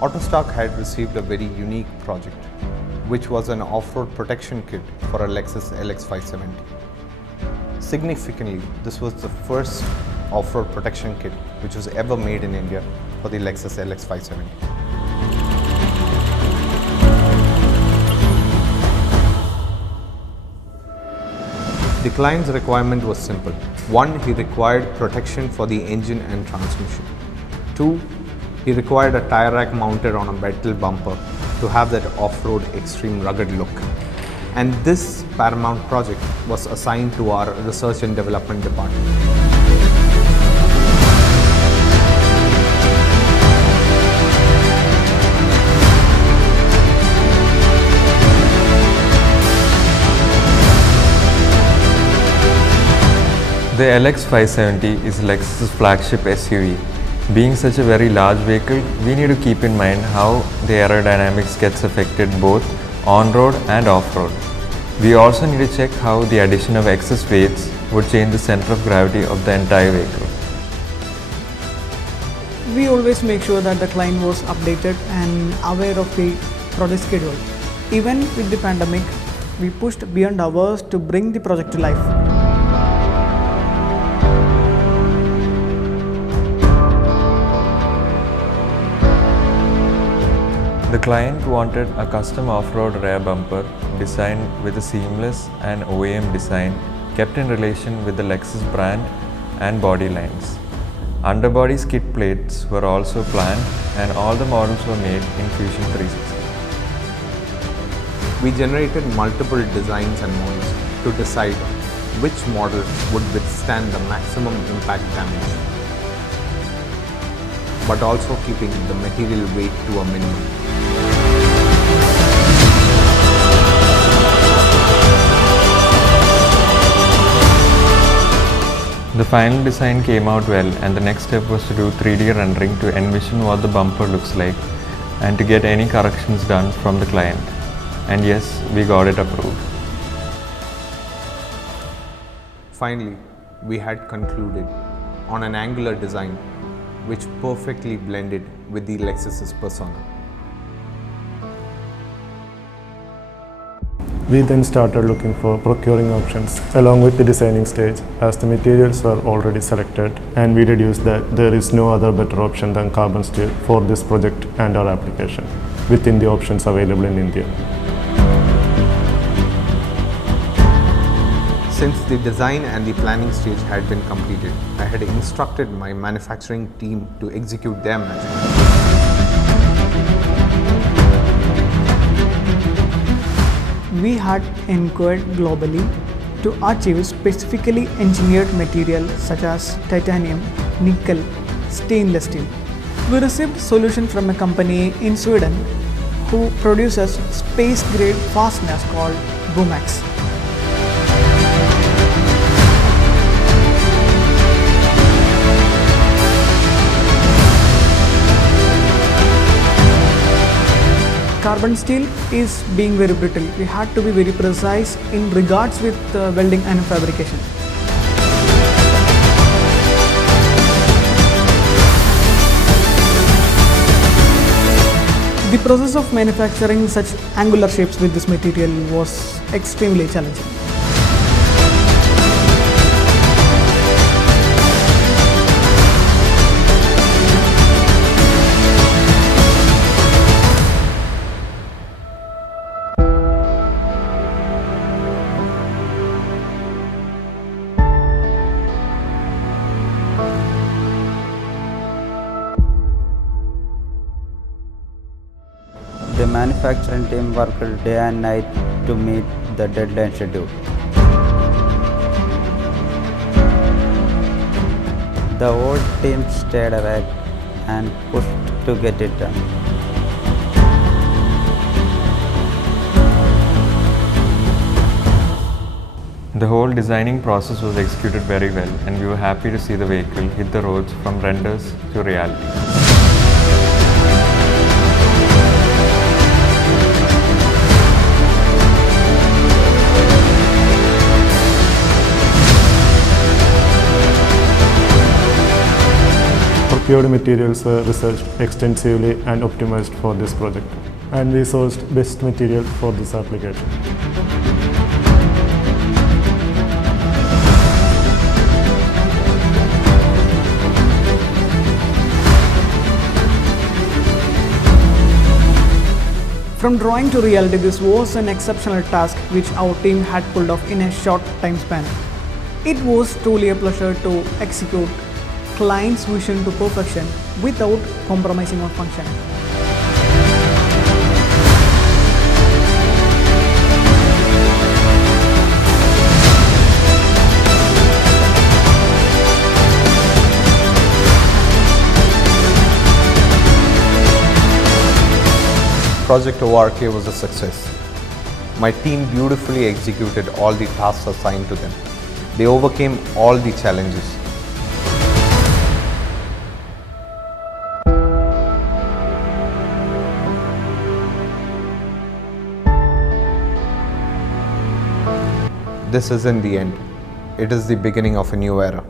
Autostarke had received a very unique project, which was an off-road protection kit for a Lexus LX570. Significantly, this was the first off-road protection kit which was ever made in India for the Lexus LX570. The client's requirement was simple. One, he required protection for the engine and transmission. Two, he required a tire rack mounted on a metal bumper to have that off-road extreme rugged look. And this paramount project was assigned to our research and development department. The LX570 is Lexus' flagship SUV. Being such a very large vehicle, we need to keep in mind how the aerodynamics gets affected both on-road and off-road. We also need to check how the addition of excess weights would change the center of gravity of the entire vehicle. We always make sure that the client was updated and aware of the project schedule. Even with the pandemic, we pushed beyond hours to bring the project to life. The client wanted a custom off-road rear bumper designed with a seamless and OEM design kept in relation with the Lexus brand and body lines. Underbody skid plates were also planned and all the models were made in Fusion 360. We generated multiple designs and models to decide which model would withstand the maximum impact damage, but also keeping the material weight to a minimum. The final design came out well, and the next step was to do 3D rendering to envision what the bumper looks like and to get any corrections done from the client. And yes, we got it approved. Finally, we had concluded on an angular design which perfectly blended with the Lexus's persona. We then started looking for procuring options along with the designing stage, as the materials were already selected, and we deduced that there is no other better option than carbon steel for this project and our application within the options available in India. Since the design and the planning stage had been completed, I had instructed my manufacturing team to execute their magic. We had inquired globally to achieve specifically engineered material such as titanium, nickel, stainless steel. We received solution from a company in Sweden who produces space-grade fasteners called Bomax. Carbon steel is being very brittle. We had to be very precise in regards with welding and fabrication. The process of manufacturing such angular shapes with this material was extremely challenging. The manufacturing team worked day and night to meet the deadline schedule. The whole team stayed awake and pushed to get it done. The whole designing process was executed very well, and we were happy to see the vehicle hit the roads from renders to reality. procured materials were researched extensively and optimized for this project. And we sourced best material for this application. From drawing to reality, this was an exceptional task which our team had pulled off in a short time span. It was truly a pleasure to execute client's vision to perfection without compromising on function. Project Autostarke was a success. My team beautifully executed all the tasks assigned to them. They overcame all the challenges. This isn't the end. It is the beginning of a new era.